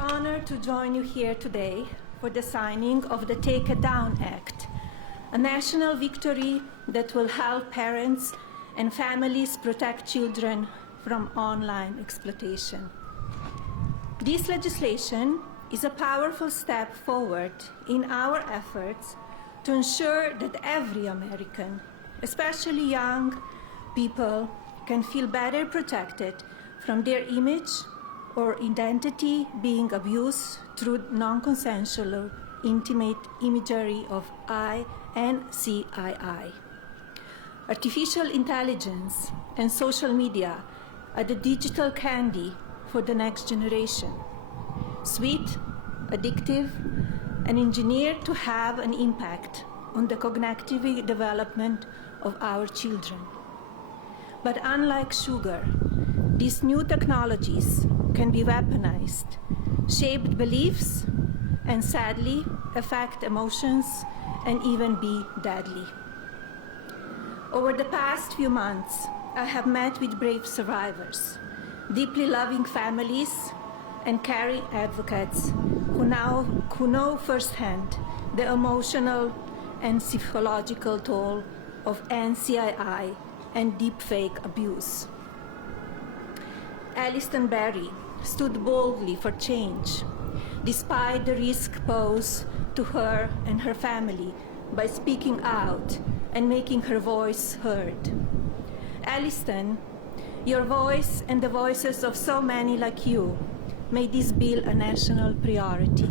honor to join you here today for the signing of the Take It Down Act, a national victory that will help parents and families protect children from online exploitation. This legislation is a powerful step forward in our efforts to ensure that every American, especially young people, can feel better protected from their image or identity being abused through non-consensual or intimate imagery of I and CII. Artificial intelligence and social media are the digital candy for the next generation. Sweet, addictive, and engineered to have an impact on the cognitive development of our children. But unlike sugar, these new technologies can be weaponized, shape beliefs, and sadly affect emotions and even be deadly. Over the past few months, I have met with brave survivors, deeply loving families, and caring advocates who know firsthand the emotional and psychological toll of NCII and deepfake abuse. Alliston Berry stood boldly for change, despite the risk posed to her and her family by speaking out and making her voice heard. Alliston, your voice and the voices of so many like you made this bill a national priority.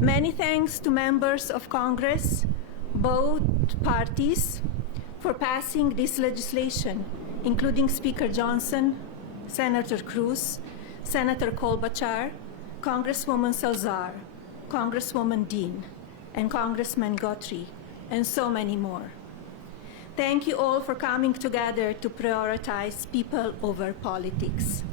Many thanks to members of Congress, both parties, for passing this legislation, including Speaker Johnson, Senator Cruz, Senator Klobuchar, Congresswoman Salazar, Congresswoman Dean, and Congressman Guthrie, and so many more. Thank you all for coming together to prioritize people over politics.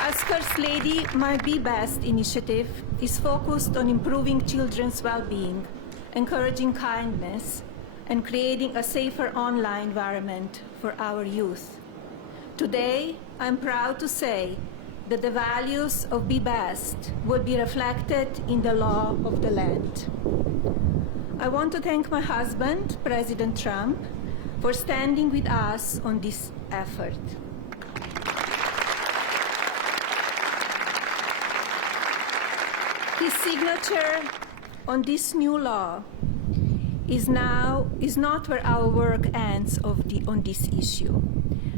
As First Lady, my Be Best initiative is focused on improving children's well-being, encouraging kindness, and creating a safer online environment for our youth. Today, I'm proud to say that the values of Be Best will be reflected in the law of the land. I want to thank my husband, President Trump, for standing with us on this effort. His signature on this new law is not where our work ends on this issue.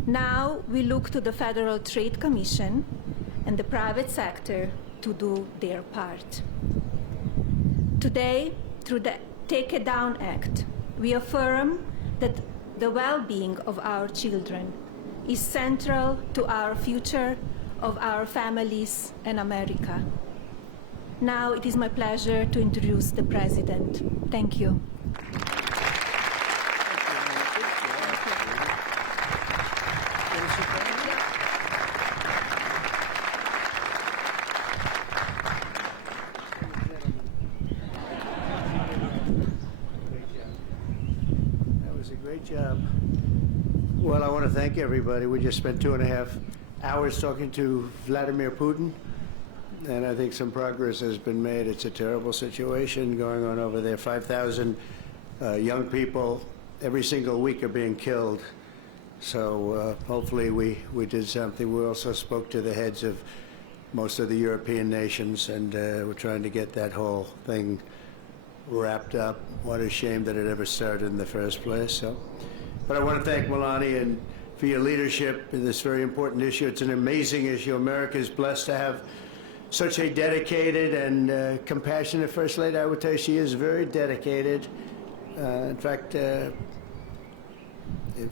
Now we look to the Federal Trade Commission and the private sector to do their part. Today, through the Take It Down Act, we affirm that the well-being of our children is central to our future of our families and America. Now it is my pleasure to introduce the President. Thank you. That was a great job. Well, I want to thank everybody. We just spent 2.5 hours talking to Vladimir Putin. And I think some progress has been made. It's a terrible situation going on over there. 5,000 young people every single week are being killed. So hopefully we did something. We also spoke to the heads of most of the European nations, and we're trying to get that whole thing wrapped up. What a shame that it ever started in the first place. So, but I want to thank Melania and for your leadership in this very important issue. It's an amazing issue. America is blessed to have such a dedicated and compassionate First Lady. I would tell you she is very dedicated. In fact, if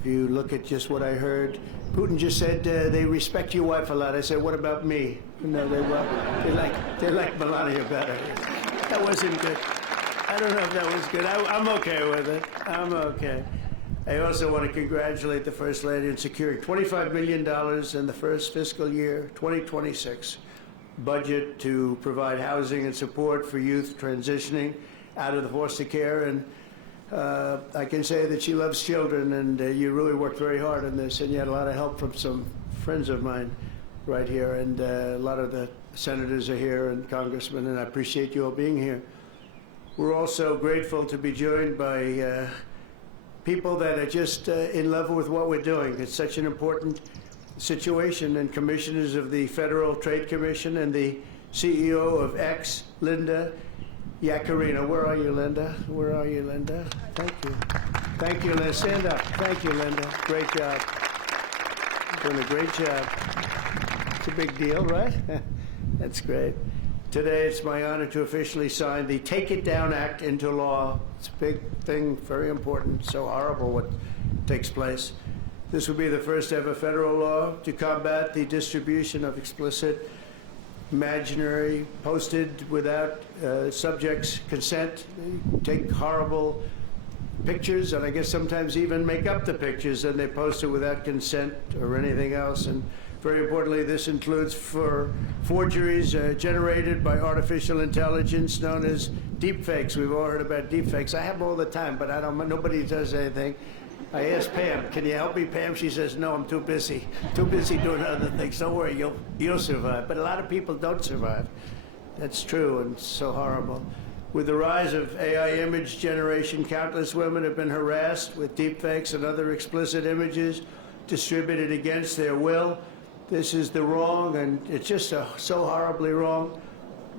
you look at just what I heard, Putin just said they respect your wife a lot. I said, what about me? No, they like Melania better. That wasn't good. I don't know if that was good. I'm okay with it. I'm okay. I also want to congratulate the First Lady in securing $25 million in the first fiscal year, 2026. Budget to provide housing and support for youth transitioning out of the foster care. And I can say that she loves children, and you really worked very hard on this, and you had a lot of help from some friends of mine right here, and a lot of the senators are here and congressmen, and I appreciate you all being here. We're also grateful to be joined by people that are just in love with what we're doing. It's such an important situation, and commissioners of the Federal Trade Commission and the CEO of X, Linda Yaccarino. Where are you, Linda? Where are you, Linda? Thank you. Thank you, Linda. Stand up. Thank you, Linda. Great job. Doing a great job. It's a big deal, right? That's great. Today, it's my honor to officially sign the Take It Down Act into law. It's a big thing, very important, so horrible what takes place. This will be the first ever federal law to combat the distribution of explicit, imaginary, posted without subjects' consent. They take horrible pictures, and I guess sometimes even make up the pictures, and they post it without consent or anything else. And very importantly, this includes for forgeries generated by artificial intelligence known as deepfakes. We've all heard about deepfakes. I have them all the time, but nobody does anything. I asked Pam, can you help me, Pam? She says, no, I'm too busy. Too busy doing other things. Don't worry, you'll survive. But a lot of people don't survive. That's true, and so horrible. With the rise of AI image generation, countless women have been harassed with deepfakes and other explicit images distributed against their will. This is the wrong, and it's just so horribly wrong.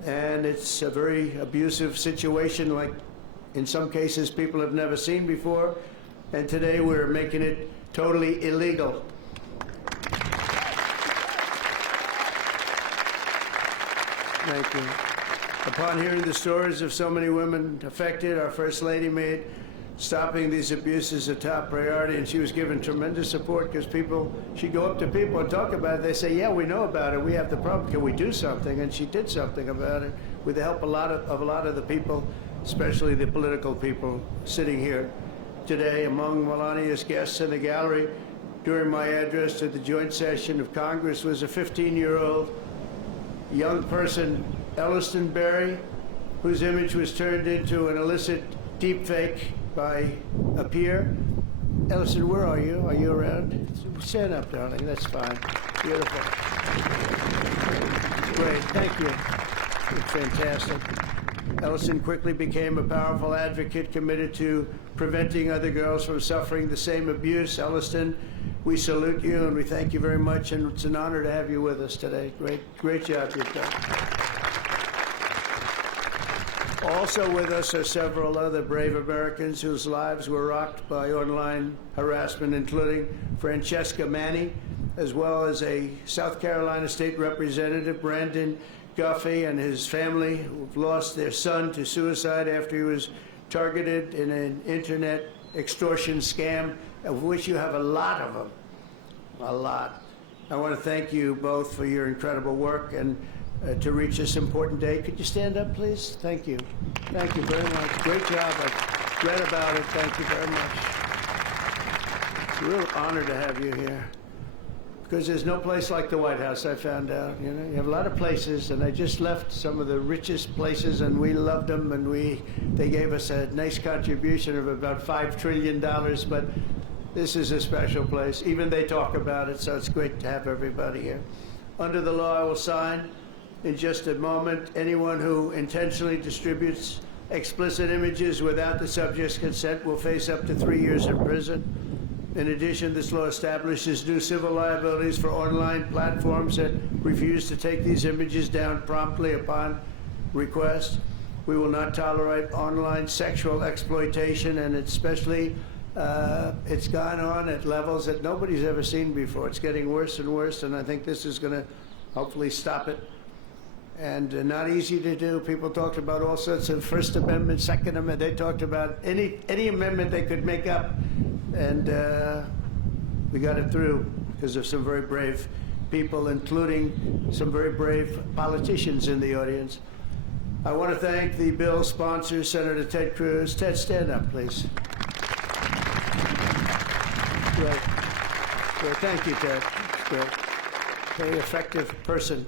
And it's a very abusive situation, like in some cases people have never seen before. And today we're making it totally illegal. Thank you. Upon hearing the stories of so many women affected, our First Lady made stopping these abuses a top priority, and she was given tremendous support because she'd go up to people and talk about it. They say, yeah, we know about it. We have the problem. Can we do something? And she did something about it with the help of a lot of the people, especially the political people sitting here today. Among Melania's guests in the gallery during my address to the joint session of Congress was a 15-year-old young person, Elliston Berry, whose image was turned into an illicit deepfake by a peer. Elliston, where are you? Are you around? Stand up, darling. That's fine. Beautiful. Great. Thank you. It's fantastic. Elliston quickly became a powerful advocate committed to preventing other girls from suffering the same abuse. Elliston, we salute you and we thank you very much, and it's an honor to have you with us today. Great job you've done. Also with us are several other brave Americans whose lives were rocked by online harassment, including Francesca Manny, as well as a South Carolina State Representative, Brandon Guffey, and his family, who've lost their son to suicide after he was targeted in an internet extortion scam, of which you have a lot of them. A lot. I want to thank you both for your incredible work and to reach this important day. Could you stand up, please? Thank you. Thank you very much. Great job. I read about it. Thank you very much. It's a real honor to have you here, because there's no place like the White House, I found out. You know, you have a lot of places, and I just left some of the richest places, and we loved them, and they gave us a nice contribution of about $5 trillion, but this is a special place. Even they talk about it, so it's great to have everybody here. Under the law I will sign in just a moment, anyone who intentionally distributes explicit images without the subject's consent will face up to 3 years in prison. In addition, this law establishes new civil liabilities for online platforms that refuse to take these images down promptly upon request. We will not tolerate online sexual exploitation, and especially it's gone on at levels that nobody's ever seen before. It's getting worse and worse, and I think this is going to hopefully stop it. And not easy to do. People talked about all sorts of First Amendment, Second Amendment. They talked about any amendment they could make up, and we got it through because of some very brave people, including some very brave politicians in the audience. I want to thank the bill's sponsor, Senator Ted Cruz. Ted, stand up, please. Great. Great. Thank you, Ted. Great. Very effective person.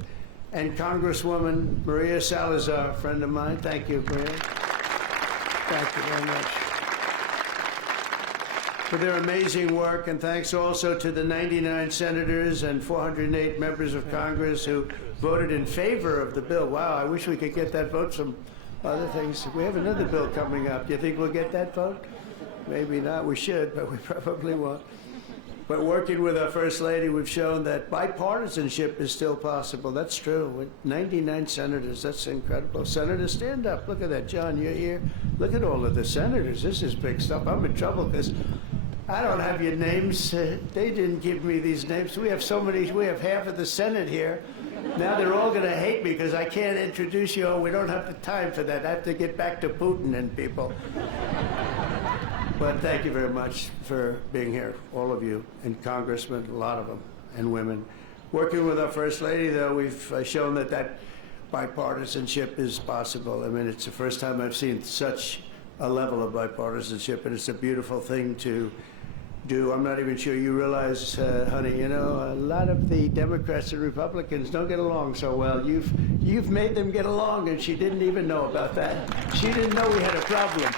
And Congresswoman Maria Salazar, a friend of mine. Thank you, Maria. Thank you very much. for their amazing work, and thanks also to the 99 senators and 408 members of Congress who voted in favor of the bill. Wow, I wish we could get that vote from other things. We have another bill coming up. Do you think we'll get that vote? Maybe not. We should, but we probably won't. But working with our First Lady, we've shown that bipartisanship is still possible. That's true. With 99 senators, that's incredible. Senators, stand up. Look at that. John, you're here. Look at all of the senators. This is big stuff. I'm in trouble because I don't have your names. They didn't give me these names. We have so many. We have half of the Senate here. Now they're all going to hate me because I can't introduce you all. We don't have the time for that. I have to get back to Putin and people. But thank you very much for being here, all of you, and congressmen, a lot of them, and women. Working with our First Lady, though, we've shown that bipartisanship is possible. I mean, it's the first time I've seen such a level of bipartisanship, and it's a beautiful thing to do. I'm not even sure you realize, honey, you know, a lot of the Democrats and Republicans don't get along so well. You've made them get along, and she didn't even know about that. She didn't know we had a problem.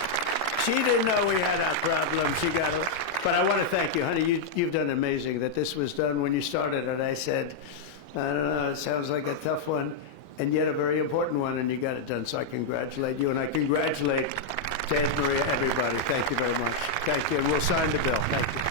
She didn't know we had a problem. She got it. But I want to thank you, honey. You've done amazing. That this was done when you started it. I said, I don't know, it sounds like a tough one, and yet a very important one, and you got it done. So I congratulate you, and I congratulate Ted, Maria, everybody. Thank you very much. Thank you. And we'll sign the bill. Thank you.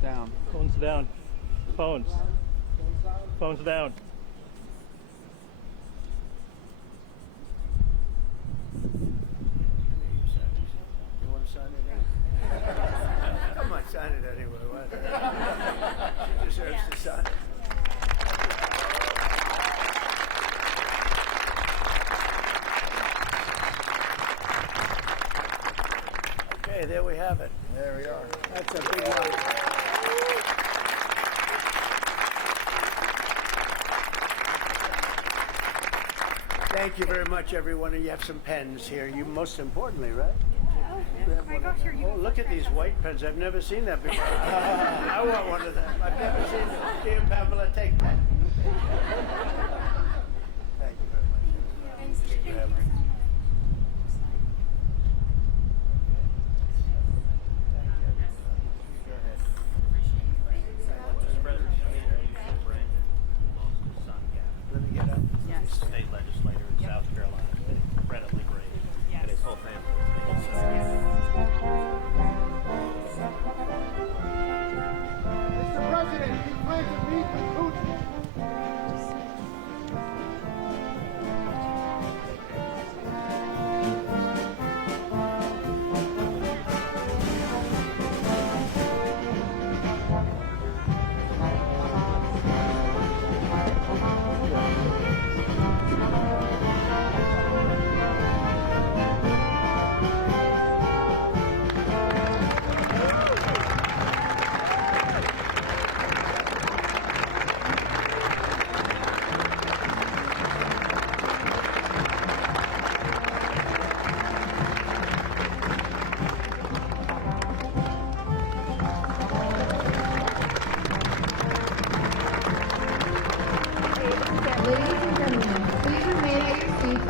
Down. Phones down. Phones. Phones down. You want to sign it? Come on, sign it anyway. She deserves to sign it. Okay, there we have it. There we are. That's a big one. Thank you very much, everyone. And you have some pens here. You most importantly, right? Oh my gosh, are you? Oh, look at these white pens. I've never seen that before. I want one of them. I've never seen them. Dear Pamela, take that. Thank you very much. Thank you. Let me get up. Yes. State legislator in South Carolina, incredibly great, and his whole family. Mr. President, we plan to meet with Putin.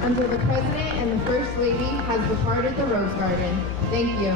until the President and the First Lady has departed the Rose Garden. Thank you.